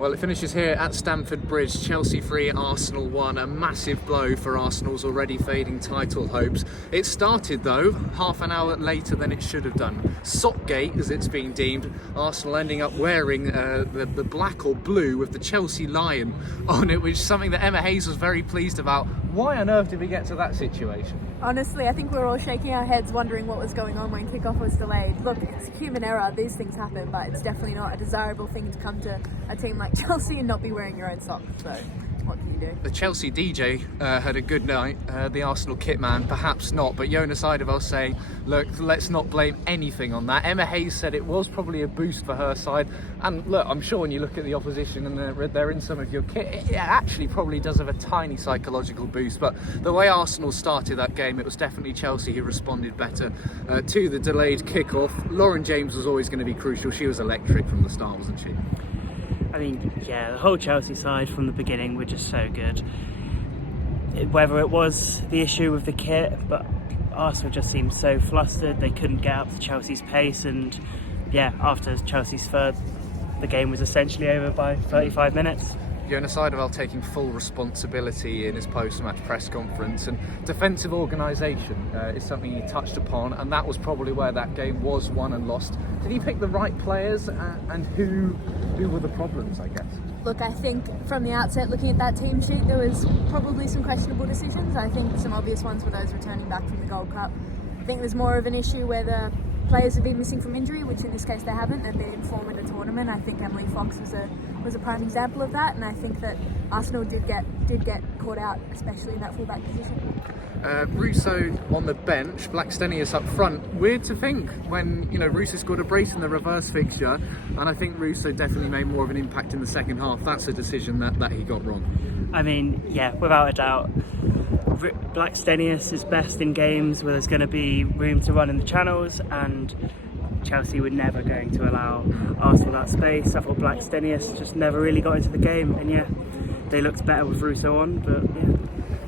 Well, it finishes here at Stamford Bridge. Chelsea 3, Arsenal 1. A massive blow for Arsenal's already fading title hopes. It started, though, half an hour later than it should have done. Sockgate, as it's been deemed. Arsenal ending up wearing the black or blue with the Chelsea lion on it, which is something that Emma Hayes was very pleased about. Why on earth did we get to that situation? Honestly, I think we were all shaking our heads wondering what was going on when kickoff was delayed. Look, it's human error, these things happen, but it's definitely not a desirable thing to come to a team like Chelsea and not be wearing your own socks. So what can you do? The Chelsea DJ had a good night, the Arsenal kit man perhaps not, but Jonas Eidevall saying, look, let's not blame anything on that. Emma Hayes said it was probably a boost for her side, and look, I'm sure when you look at the opposition and they're in some of your kit, it actually probably does have a tiny psychological boost, but the way Arsenal started that game, it was definitely Chelsea who responded better to the delayed kickoff. Lauren James was always going to be crucial. She was electric from the start, wasn't she? I mean, yeah, the whole Chelsea side from the beginning were just so good. Whether it was the issue with the kit, but Arsenal just seemed so flustered, they couldn't get up to Chelsea's pace, and yeah, after Chelsea's third, the game was essentially over by 35 minutes. Jonas Eidevall taking full responsibility in his post-match press conference, and defensive organisation is something he touched upon, and that was probably where that game was won and lost. Did he pick the right players, and who were the problems, I guess? Look, I think from the outset, looking at that team sheet, there was probably some questionable decisions. I think some obvious ones were those returning back from the Gold Cup. I think there's more of an issue where the players have been missing from injury, which in this case they haven't. They've been in form in the tournament. I think Emily Fox was a prime example of that, and I think that Arsenal did get caught out, especially in that fullback position. Russo on the bench, Blackstenius up front. Weird to think when Russo scored a brace in the reverse fixture, and I think Russo definitely made more of an impact in the second half. That's a decision that he got wrong. I mean, yeah, without a doubt, Blackstenius is best in games where there's going to be room to run in the channels, and Chelsea were never going to allow Arsenal that space. I thought Blackstenius just never really got into the game, and yeah, they looked better with Russo on, but yeah.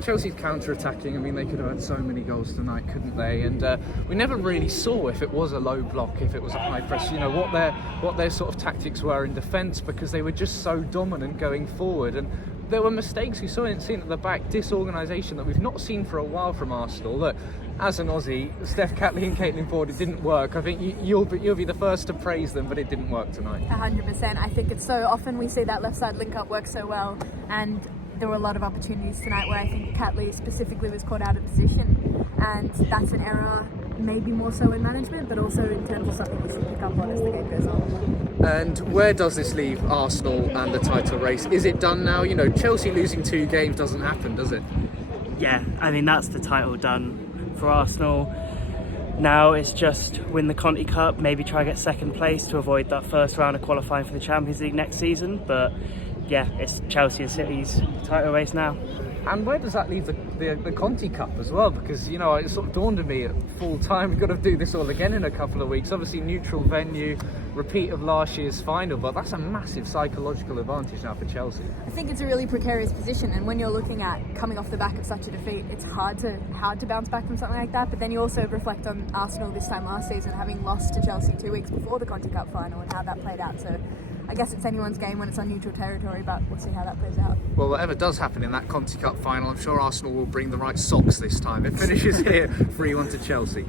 Chelsea's counter-attacking, I mean, they could have had so many goals tonight, couldn't they? And we never really saw if it was a low block, if it was a high press, what their sort of tactics were in defence, because they were just so dominant going forward. And there were mistakes we saw seen at the back, disorganisation that we've not seen for a while from Arsenal. Look, as an Aussie, Steph Catley and Caitlin Ford, it didn't work. I think you'll be the first to praise them, but it didn't work tonight. 100%. I think it's so often we see that left side link up work so well, and there were a lot of opportunities tonight where I think Catley specifically was caught out of position, and that's an error, maybe more so in management, but also in terms of something we should pick up on as the game goes on. And where does this leave Arsenal and the title race? Is it done now? Chelsea losing 2 games doesn't happen, does it? Yeah, I mean, that's the title done for Arsenal. Now it's just win the Conti Cup, maybe try and get second place to avoid that first round of qualifying for the Champions League next season, but yeah, it's Chelsea and City's title race now. And where does that leave the Conti Cup as well? Because, it sort of dawned on me at full time, we've got to do this all again in a couple of weeks. Obviously, neutral venue, repeat of last year's final, but that's a massive psychological advantage now for Chelsea. I think it's a really precarious position, and when you're looking at coming off the back of such a defeat, it's hard to bounce back from something like that. But then you also reflect on Arsenal this time last season, having lost to Chelsea 2 weeks before the Conti Cup final, and how that played out. So I guess it's anyone's game when it's on neutral territory, but we'll see how that plays out. Well, whatever does happen in that Conti Cup final, I'm sure Arsenal will bring the right socks this time. It finishes here 3-1 to Chelsea.